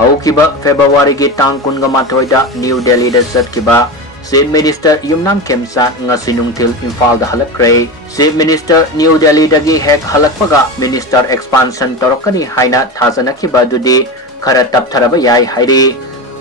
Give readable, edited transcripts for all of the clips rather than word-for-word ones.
Haukiba February ki tang kunga mathoida New Delhi da satkiba Chief Minister Yumnam Khemchand ngasinungthil Imphal Da Hallakhre Chief Minister New Delhi dagi hek halakpaga Minister Expansion torokani haina thajanakiba dudi khara taptharaba yai hairi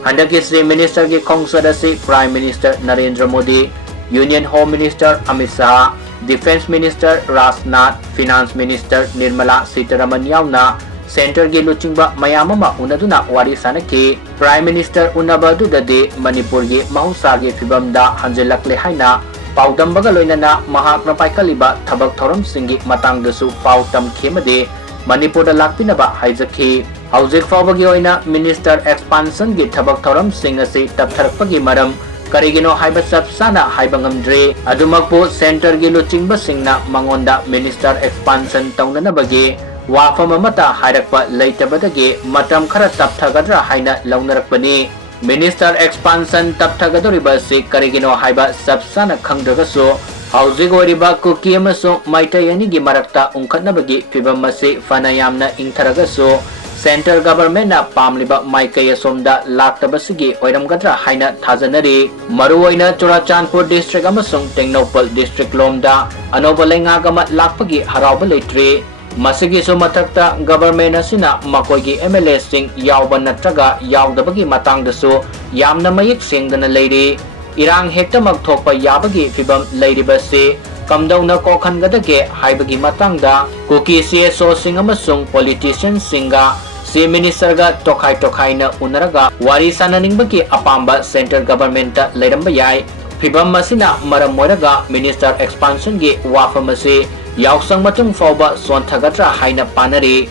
handaki Chief Minister ki khongsada si Prime Minister Narendra Modi Union Home Minister Amit Shah Defense Minister Rajnath Finance Minister Nirmala Sitharaman yauna Center gi luchingba mayamama unaduna wari sanaki Prime Minister unabadu dade Manipur gi mahusa gi fibamda hanjelakle haina paudambaga loinana mahakna paikaliba thabak thoram singi matangdasu pautam khemade Manipur da lakpinaba haijaki Haujik fawbagi oina Minister Expansion gi thabak thoram singasi taptharakpagi maram Karigino haiba sapsana haiba ngamdre adumakpo center gi luchingba singna mangonda Minister Expansion taunanabagi Wafam amata hairakpa leitabadagi matam khara tapthagadra haina launarakpani Minister Expansion Tapthagadouri basi karigino haiba sapsana khangdragasu haujik oriba kuki amasu maitayani gi marakta ungkhatnabagi fibam masi fanayamna ingtharagasu Central Government na pamliba maikaya somda laktabasigi oiramgadra haina thajanari maruoina Churachandpur District amasung Tengnopal District lomda anoba lengagama lakpagi harauba leitre Masigi sumatakta government asina makoigi MLA sing yauba natraga yaudabagi matangdasu yamna mayik singdana leiri irang hekta magthokpa yabagi fibam leiribase kamdauna kokhangadage haibagi matangda kuki CSO sing amasung politician singa si minister ga tokhai na unaraga wari sananingbagi apamba central government ta leiramba yai fibam masina maram moiraga Minister Expansion gi wafamase yausang matung fawba sontagatra haina panari